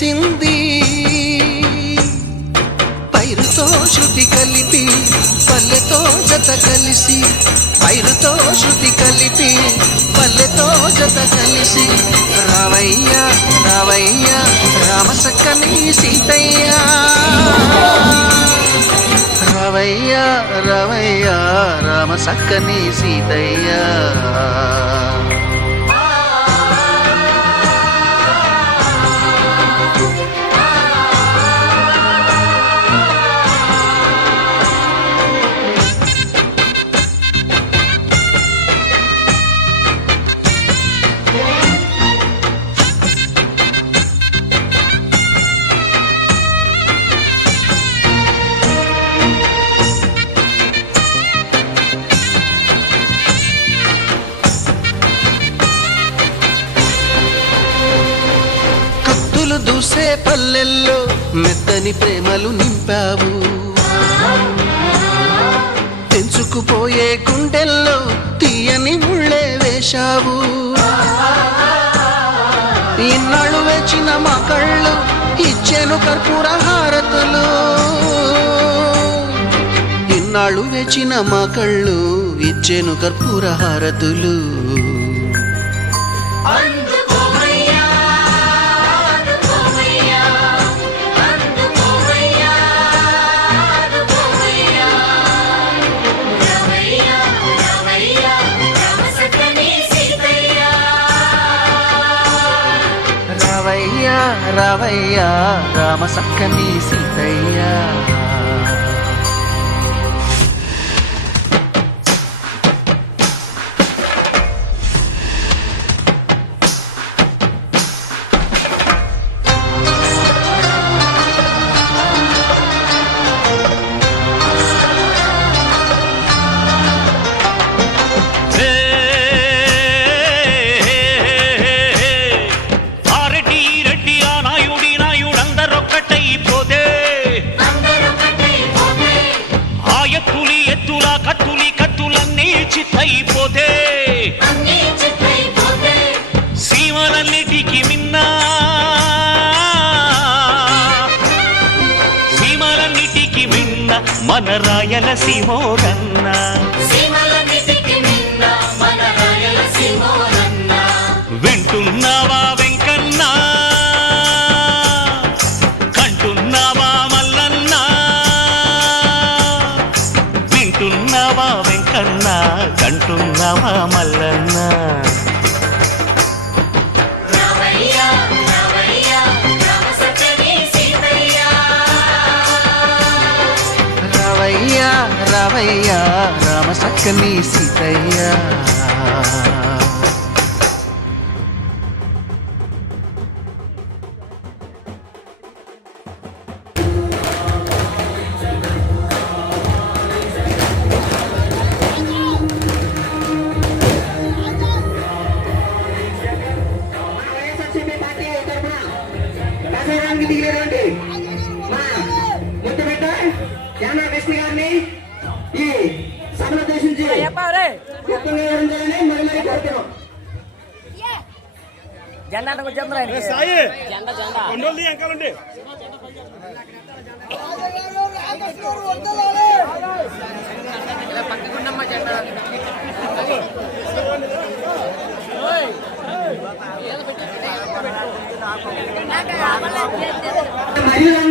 దరువులు పైరుతో శృతి కలిపి పల్లెతో జత కలిసి పైరుతో శృతి కలిపి పల్లెతో జత కలిసి రావయ్య రావయ్య రామసక్కని సీతయ్య. రావయ్య రావయ్య రామసక్కని సీతయ్య. పోయే గుండెల్లో తీయని ముళ్ళే వేశావు. ఇన్నాళ్ళు వేచిన మా కళ్ళు ఇచ్చాను కర్పూర హారతులు. ఇన్నాళ్ళు వేచిన మా కళ్ళు ఇచ్చాను కర్పూర హారతులు. రావయ్య రావయ్య రామ సక్కని సీతయ్య. మన రాయల రాయలసీమోరన్న వింటున్నావా వెంకన్నా? కంటున్నావా మల్లన్నా? వింటున్నావా వెంకన్నా? కంటున్నావా మల్లన్నా? రావయ్య రావయ్య రామ సక్కని సీతయ్య వైఎస్ఆర్సీపీ యానా కృష్ణ గారిని ఈ సభను ఉద్దేశించి జెండా? జెండా జెండా. ఇలా పక్కకుండమ్మా జెండా మహిళలందరూ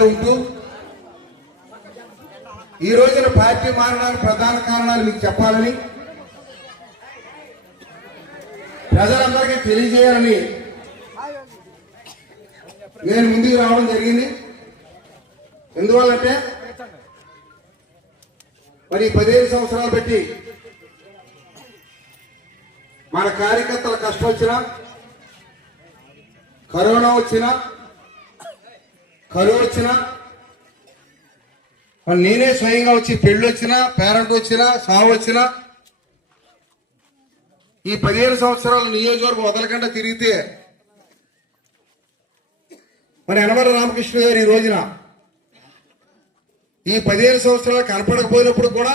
పార్టీలో ఉంటూ ఈ రోజున పార్టీ మారడానికి ప్రధాన కారణాలు మీకు చెప్పాలని ప్రజలందరికీ తెలియజేయాలని నేను ముందుకు రావడం జరిగింది. ఎందువల్లంటే మరి పదిహేను సంవత్సరాలు పెట్టి మన కార్యకర్తల కష్టం వచ్చినా కరోనా వచ్చినా కరువు వచ్చినా నేనే స్వయంగా వచ్చి పెళ్ళి వచ్చినా పేరెంట్ వచ్చినా సావు వచ్చినా ఈ పదిహేను సంవత్సరాల నియోజకవర్గం వదలకుండా తిరిగితే మరి అనవర రామకృష్ణ గారు ఈ రోజున ఈ పదిహేను సంవత్సరాలు కనపడకపోయినప్పుడు కూడా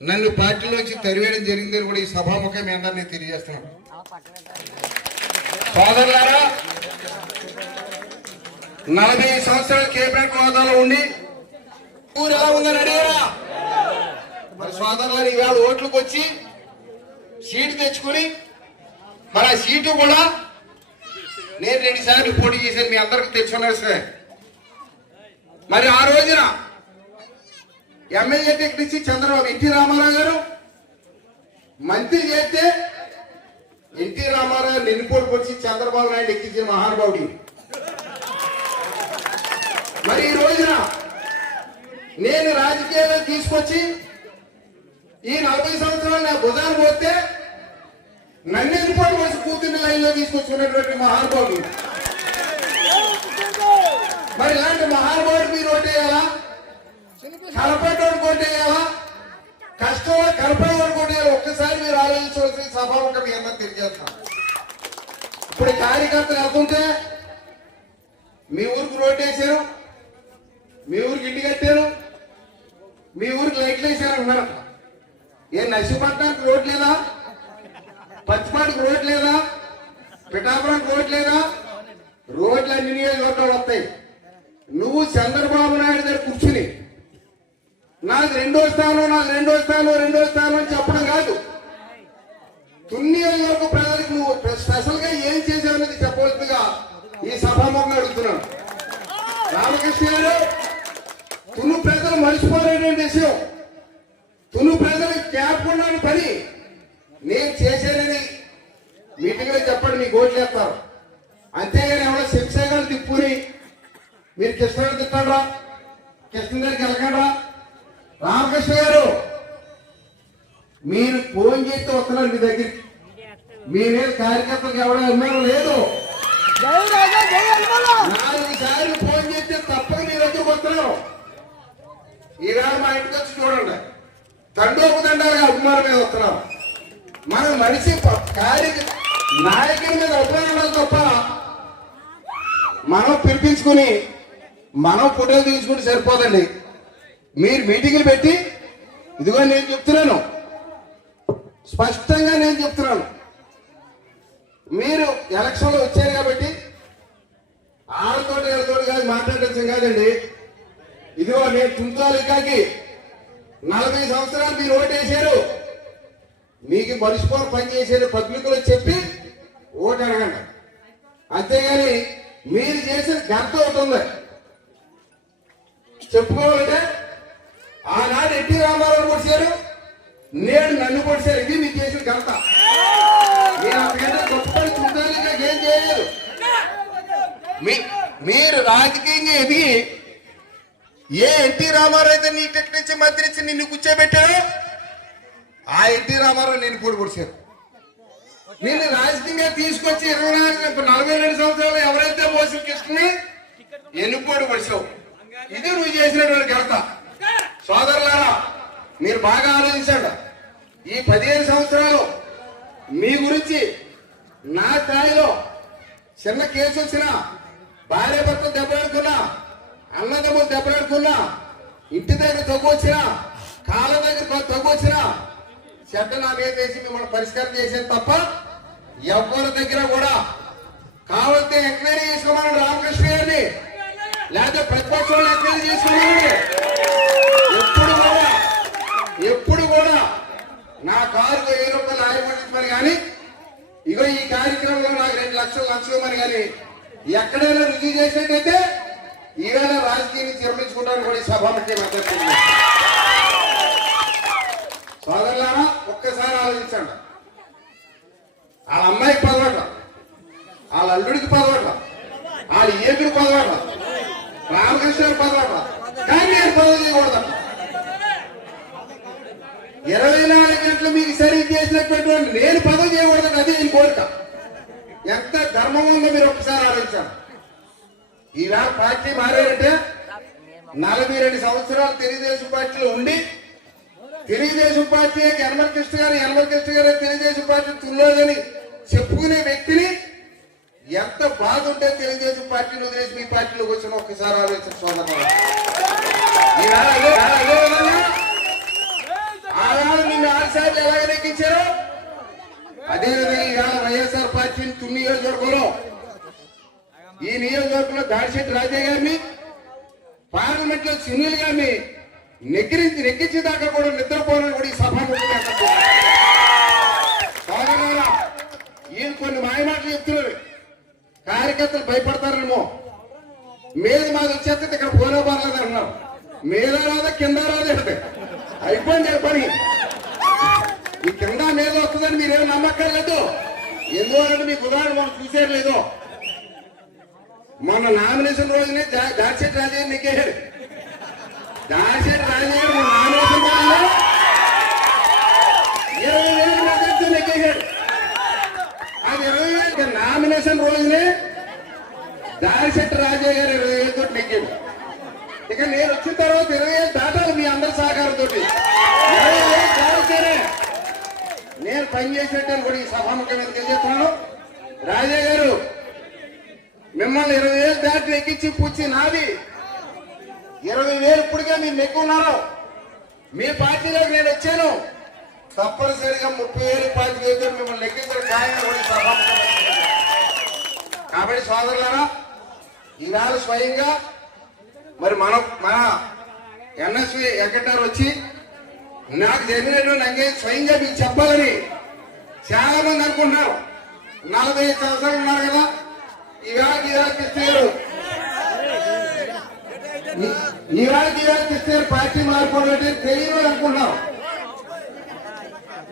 నన్ను పార్టీలోంచి తరివేయడం జరిగిందని కూడా ఈ సభాముఖం మీ అందరినీ తెలియజేస్తున్నాను. సోదరులారా నలభై సంవత్సరాలు కేబినెట్ హోదాలో ఉండి ఊరు ఎలా ఉందని అడిగారా మరి సోదరులని ఈవేళ ఓట్లకు వచ్చి సీటు తెచ్చుకుని మరి ఆ సీటు కూడా నేను రెండు సార్లు పోటీ చేశాను మీ అందరికి తెచ్చుకున్నారు సార్. మరి ఆ రోజున ఎమ్మెల్యే దగ్గర నుంచి చంద్రబాబు ఎన్టీ రామారావు గారు మంత్రి చేస్తే ఎన్టీ రామారావు నిన్నుపోటుకు వచ్చి చంద్రబాబు నాయుడు ఎక్కించిన మహానుభావుడి మరి ఈ రోజున నేను రాజకీయాలను తీసుకొచ్చి ఈ నలభై సంవత్సరాలు నా భుజాన్ని పోతే నన్ను ఎన్నుపోటు వయసు కూతుర్ని లైన్లో తీసుకొచ్చుకున్నటువంటి మహానుభావుడు? మరి ఇలాంటి మహానుభావుడు మీరు ఓటేయాలా? కనపడేవాడు కొట్టేయాలా కష్టంలో కనపడేవాడు కొట్టేయాలి ఒక్కసారి మీరు ఆలోచించవలసిన సభాముఖం మీ అందరూ తెలియజేస్తాం ఇప్పుడు ఈ కార్యకర్తలు వెళ్తుంటే మీ ఊరికి రోడ్డు వేసారు మీ ఊరికి ఇంటి కట్టారు? మీ ఊరికి లైట్లు వేసారు అంటున్నారు ఏ నర్సీపట్నానికి రోడ్ లేదా? పచ్చిపాటికి రోడ్ లేదా? పిఠాపురానికి రోడ్ లేదా? రోడ్లు అన్ని నియోజకవర్గాలు వస్తాయి. నువ్వు చంద్రబాబు నాయుడు దగ్గర కూర్చుని నాకు రెండో స్థానం నాకు రెండో స్థానం రెండో స్థానం అని చెప్పడం కాదు. తున్ని వరకు ప్రజలకు నువ్వు స్పెషల్గా ఏం చేసావనేది చెప్పవలసిందిగా ఈ సభాముఖంగా అడుగుతున్నాను. రామకృష్ణ గారు తును ప్రజలు మర్చిపోలేటువంటి విషయం. తును ప్రజలకు జ్ఞాపకుండా పని నేను చేశానని మీటింగ్లో చెప్పండి మీకు ఓట్లు వేస్తారు అంతేగాని ఎవరో శిక్షగాలు తిప్పుని మీరు కృష్ణ తిట్టండ్రా? కృష్ణ దగ్గరికి వెళ్ళకండ్రా? రామకృష్ణ గారు మీరు ఫోన్ చేస్తే వస్తున్నారు మీ దగ్గరికి. మీ మీద కార్యకర్తలకు ఎవడో అభిమానం లేదు. నాలుగు సార్లు ఫోన్ చేస్తే తప్పక మీ దగ్గరకు వస్తున్నాను. ఈనాడు మా ఇంటికి వచ్చి చూడండి. తండోపు అభిమానం మీద వస్తున్నాం. మన మనిషి కార్య నాయకుడి మీద అభిమానం తప్ప మనం పిలిపించుకుని మనం ఫోటోలు తీసుకుంటే సరిపోదండి. మీరు మీటింగ్లు పెట్టి ఇదిగో నేను చెప్తున్నాను. స్పష్టంగా నేను చెప్తున్నాను. మీరు ఎలక్షన్లో వచ్చారు కాబట్టి ఆడతోటి ఏళ్ళతోటి కాదు మాట్లాడటం కాదండి. ఇదిగో నేను తుంతాలికాకి నలభై సంవత్సరాలు మీరు ఓటేశారు. మీకు మనిషిపోరు పని చేశారు పబ్లిక్ చెప్పి ఓటు అడగండి. అంతేగాని మీరు చేసిన గంట ఒకటి ఉంది. చెప్పుకోవాలంటే ఆనాడు ఎన్టీ రామారావు పొడిచారు నేను నన్ను పొడిచారు ఇది మీకు చేసిన గంట నేను అంతకంటే గొప్పని తుంతాలికా ఏం చేయలేదు. మీరు రాజకీయంగా ఎదిగి ఏ ఎన్టీ రామారావు అయితే నీ టెక్నించి ఇచ్చి మంత్రి ఇచ్చి నిన్ను కూర్చోబెట్టాడు ఆ ఎన్టీ రామారావు నేను పూడి పొడిచారు నిన్ను రాజకీయంగా తీసుకొచ్చి ఇరవై నాలుగు ఇప్పుడు నలభై రెండు సంవత్సరాలు ఎవరైతే మోసం కృష్ణని ఎన్నుకోడు పడిచావు ఇది నువ్వు చేసినటువంటి ఘనత. సోదరులారా మీరు బాగా ఆలోచించండి. ఈ పదిహేను సంవత్సరాలు మీ గురించి నా స్థాయిలో చిన్న కేసు వచ్చినా భార్య భర్త దెబ్బ అన్నదమ్ములు దెబ్బలాడుకున్నా ఇంటి దగ్గర తగ్గు కాళ్ళ దగ్గర తగ్గు చెడ్డ నా మీద వేసి మిమ్మల్ని పరిష్కారం చేసేది తప్ప ఎవరి దగ్గర కూడా కావాలంటే ఎంక్వైరీ చేసుకోమని రామకృష్ణ గారిని లేకపోతే ప్రతిపక్షంలో ఎంక్వైరీ చేసుకోమని ఎప్పుడు కూడా ఎప్పుడు కూడా నా కారు వెయ్యి రూపాయలు ఆగిపోయించమని కానీ ఇగో ఈ కార్యక్రమంలో నాకు రెండు లక్షలు లక్షమని కానీ ఎక్కడైనా రుజువు చేసినట్టయితే ఈవేళ రాజకీయాన్ని నిర్మించుకుంటాను కూడా సభ సభాముఖ్య మద్దతు తెలియజేస్తున్నాను. సోదరులారా ఒక్కసారి ఆలోచించండి చేయకూడదు నేను పదవి చేయకూడదు అది నేను కోరిక ఎంత ధర్మం ఉందో మీరు ఒకసారి ఆలోచించాలి ఈవేళ పార్టీ మారారంటే నలభై రెండు సంవత్సరాలు తెలుగుదేశం పార్టీలో ఉండి తెలుగుదేశం పార్టీ యనమల కృష్ణ గారు యనమల కృష్ణ గారు తెలుగుదేశం పార్టీ తుల్లోదని చెప్పుకునే వ్యక్తిని ఎంత బాధ ఉంటే తెలుగుదేశం పార్టీని వదిలేసి మీ పార్టీలోకి వచ్చిన ఒక్కసారి ఆలోచన సోదరు ఆనాడు నిన్ను ఆరుసార్లు ఎలాగ నెగ్గించారో అదేవిధంగా ఈవేళ వైఎస్ఆర్ పార్టీని తుని నియోజకవర్గంలో ఈ నియోజకవర్గంలో దాడిశెట్టి రాజయ్య గారిని పార్లమెంట్లో సునీల్ గారిని నెగ్గించి నెగ్గించేదాకా కూడా నిద్రపోవాలని కూడా ఈ సభాముఖంగా ఈయన కొన్ని మాయమాటలు చెప్తున్నారు. కార్యకర్తలు భయపడతారేమో. మీద మాది వచ్చేస్తే ఇక్కడ పోలే పర్లేదు అన్నారు మీద రాదా కింద రాదు అయిపోయింది పని. ఈ కింద మీద వస్తుందని మీరేం నమ్మక్కర్లేదు. ఎందువల్ల మీకు ఉదాహరణ మనం చూసేది మొన్న నామినేషన్ రోజునే దా- దాడిశెట్టి నెగ్గేశాడు. నెక్కేశాడు దాడిశెట్టి రాజయ్య గారు ఇరవై వేలు అది ఇరవై వేలు నామినేషన్ రోజునే రాజయ్య గారు ఇరవై వేలతో నెక్కాడు ఇక నేను వచ్చిన తర్వాత ఇరవై వేలు దాటాలి మీ అందరి సహకారంతో ఇరవై వేలు దాటితేనే నేను పనిచేసినట్టు కూడా ఈ సభాముఖంగా తెలియజేస్తున్నాను రాజయ్య గారు మిమ్మల్ని ఇరవై వేలు దాటి ఎక్కించి పుచ్చి నాది. ఇరవై వేలు ఇప్పటికే మీరు నెక్కున్నారు మీ పార్టీలోకి నేను వచ్చాను. తప్పనిసరిగా ముప్పై వేలు పార్టీ వేలు మిమ్మల్ని లెక్కించిన ఖాయంగా ఈ కాబట్టి సోదరులారా ఈవేళ స్వయంగా మరి మనం మన ఎన్ఎస్వి వెంకటారు వచ్చి నాకు జరిగినటువంటి నంగే స్వయంగా మీకు చెప్పాలని చాలా మంది అనుకుంటున్నారు. నలభై సంవత్సరాలు ఉన్నారు కదా ఈవేళ ఈవేళ కృష్ణ గారు ఈ- ఈవేళ ఈవేళ పార్టీ మారిపోవాలంటే తెలియదు అనుకున్నాం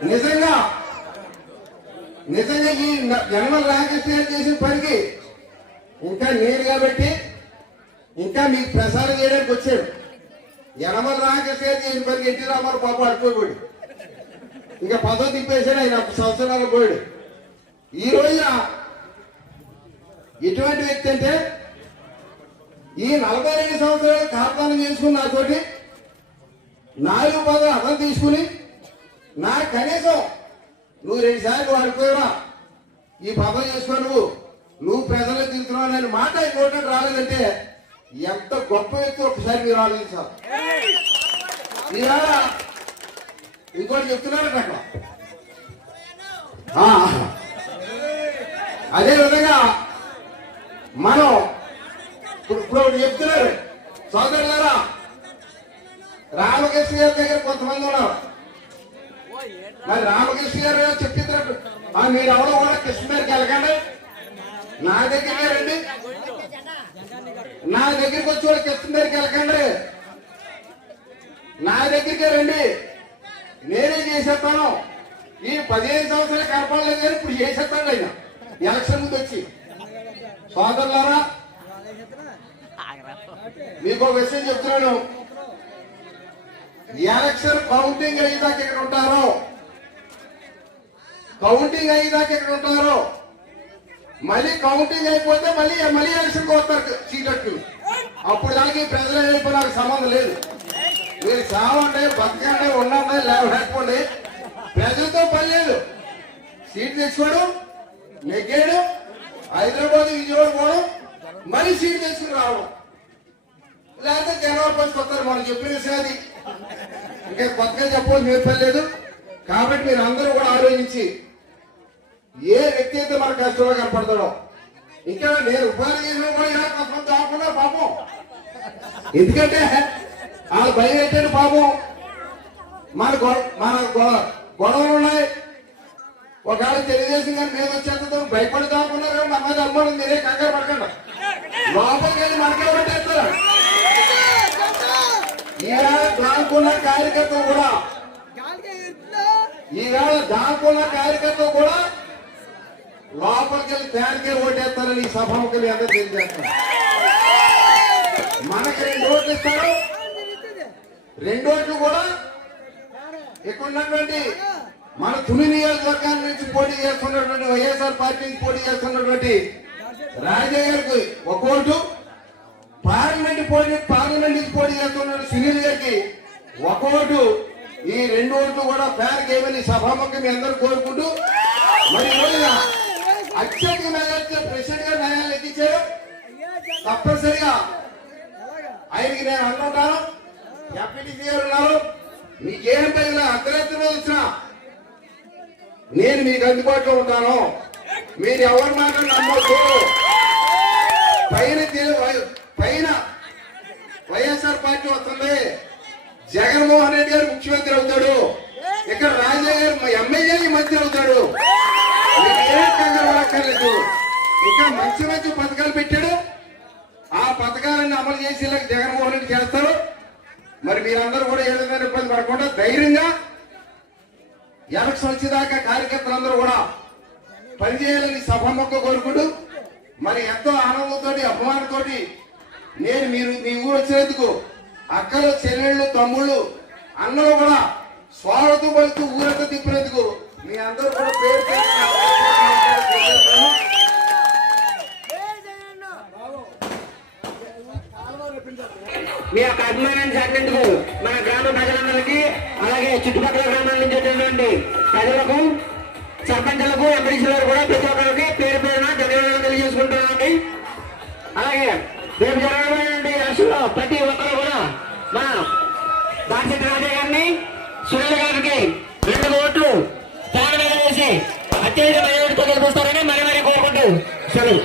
నిజంగా నిజంగా ఈ జనరల్ రామకృష్ణ చేసిన పనికి ఇంకా నేను కాబట్టి ఇంకా మీకు ప్రసారం చేయడానికి వచ్చాడు యనమల రామకృష్ణ చేసిన పనికి ఎన్టీ రామారావు పాప అడుకోబోడు ఇంకా పదో తిప్పేసాడు ఆయన సంవత్సరాలు పోయాడు. ఈ రోజున ఎటువంటి వ్యక్తి అంటే ఈ నలభై రెండు సంవత్సరాలు ఖాతాను చేసుకుని నాతోటి నాలుగు పదవి అర్థం తీసుకుని నా కనీసం నువ్వు రెండు సార్లు వాడిపోయావా ఈ పదవి చేసుకో నువ్వు. నువ్వు ప్రజలకు తిరుగుతున్నావు అనే మాట ఇంకోటి రాలేదంటే ఎంత గొప్ప వ్యక్తి ఒకసారి మీరు ఆలోచించాలి. ఇవాళ ఇంకోటి చెప్తున్నారట అక్కడ? అదే విధంగా మనం ఇప్పుడు ఒకటి చెప్తున్నారు. సోదరులారా రామకృష్ణ గారి దగ్గర కొంతమంది ఉన్నారు. మరి రామకృష్ణ గారు ఏదో మీరు ఎవరో కూడా కృష్ణ దగ్గరికి వెళ్ళకండి. నా దగ్గరికి రండి. నా దగ్గరికి వచ్చి కూడా కృష్ణ దగ్గరికి వెళ్ళకండి. నా దగ్గరికి రండి. నేనే చేసేస్తాను. ఈ పదిహేను సంవత్సరాలు కనపడలేదు కానీ ఇప్పుడు చేసేస్తాను ఆయన ఎలక్షన్ ముందు వచ్చి. సోదరులారా మీకు విషయం చెప్తున్నాను. ఎలక్షన్ కౌంటింగ్ అయ్యేదాకా ఇక్కడ ఉంటారు? కౌంటింగ్ అయ్యేదాకా ఇక్కడ ఉంటారు? మళ్ళీ కౌంటింగ్ అయిపోతే మళ్ళీ మళ్ళీ ఎలక్షన్ కోస్తారు చీకట్టు. అప్పుడు దానికి ప్రజలు అయిపోయి నాకు సంబంధం లేదు. మీరు చావండి బతకండి ఉండండి లేకపోండి ప్రజలతో పని లేదు. సీట్ తెచ్చుకోవడం నెగ్గేయడం హైదరాబాద్ విజయవాడ పోవడం మళ్ళీ సీట్ తెచ్చుకుని రావడం? లేకపోతే జనవరి ఫస్ట్ వస్తారు మనం చెప్పిన విషయం అది ఇంకా కొత్తగా చెప్పాల్సిన ఏ కాబట్టి మీరు అందరూ కూడా ఆలోచించి ఏ వ్యక్తి అయితే మన కష్టంలో కనపడతాడో ఇంకా నేను ఉపాధి చేసిన కూడా ఇలా కొంతమంది దాక్కున్నారు పాపం. ఎందుకంటే ఆ భయం పెట్టారు పాపం మన గొ- మన గొడవలు ఉన్నాయి. ఒకవేళ తెలియజేసింది కానీ మీద వచ్చేస్తాం భయపడి దాక్కున్నారు కానీ మన మీద అనుమానం మీరే కంగారు పడకండి. లోపలికి వెళ్ళి మనకే పట్టేస్తారు. ఈవేళ దాక్కున్న కార్యకర్తలు కూడా ఈవేళ దాక్కున్న కార్యకర్తలు కూడా లోపలికి వెళ్ళి తేడికే ఓటేస్తారని ఈ సభముఖం మీ అందరూ తెలియజేస్తారు మనకి రెండు ఓట్లు ఇస్తారు. రెండు ఓట్లు కూడా ఇక్కడ ఉన్నటువంటి మన తుని నియోజకవర్గాల నుంచి పోటీ చేస్తున్నటువంటి వైఎస్ఆర్ పార్టీ నుంచి పోటీ చేస్తున్నటువంటి రాజయ్య గారికి ఒక ఓటు పార్లమెంట్ పోటీ పార్లమెంట్ పోటీ చేస్తున్నాడు సునీల్ గారికి ఒక ఓటు ఈ రెండు ఓట్లు కూడా ఫేర్ గేమని సభాముఖం మీ అందరూ కోరుకుంటూ మరి ఈ అత్యధిక మెజార్టీ ప్రెసిడెంట్ గారు న్యాయాలు ఎక్కించారు తప్పనిసరిగా ఆయనకి నేను అనుకుంటాను. ఎంపీటీసీ గారు ఉన్నారు. మీకేం పైన అర్ధరాత్రి వచ్చిన వచ్చినా నేను మీకు అందుబాటులో ఉంటాను. మీరు ఎవరి మాట నమ్మొద్దు. పైన పైన వైఎస్ఆర్ పార్టీ వస్తుంది. జగన్మోహన్ రెడ్డి గారు ముఖ్యమంత్రి అవుతాడు. ఇక్కడ రాజా గారు మా ఎమ్మెల్యే మంత్రి అవుతాడు. మీకు ఇంకా మంచి మంచి పథకాలు పెట్టాడు. ఆ పథకాలన్నీ అమలు చేసేలా జగన్మోహన్ రెడ్డి చేస్తారు. మరి మీరందరూ కూడా ఏ విధంగా ఇబ్బంది పడకుండా ధైర్యంగా ఎలక్షన్ వచ్చేదాకా కార్యకర్తలందరూ కూడా పనిచేయాలని సభాముఖ కోరుకుంటూ మరి ఎంతో ఆనందంతో అభిమానంతో నేను మీరు మీ ఊరు వచ్చినందుకు అక్కలు చెల్లెళ్ళు తమ్ముళ్ళు అన్నలు కూడా స్వాగతం పలుతూ ఊరంతా తిప్పినందుకు మీ అందరూ కూడా పేరు మీ యొక్క అభిమానాన్ని చాటినందుకు మన గ్రామ ప్రజలందరికీ అలాగే చుట్టుపక్కల గ్రామాల నుంచి వచ్చినటువంటి ప్రజలకు సర్పంచులకు ఎంపీసీలకు కూడా ప్రతి ఒక్కరికి పేరు పేరున ధన్యవాదాలు తెలియజేసుకుంటున్నామండి. అలాగే రేపు జరగబోయేటువంటి రాష్ట్రంలో ప్రతి ఒక్కరు కూడా మన దాసి రాజయ్య గారిని సునీల్ గారికి రెండు ఓట్లు త్యాగం వేసి అత్యధిక మెజారిటీతో గెలిపిస్తారని మరి మరి కోరుకుంటూ సెలవు.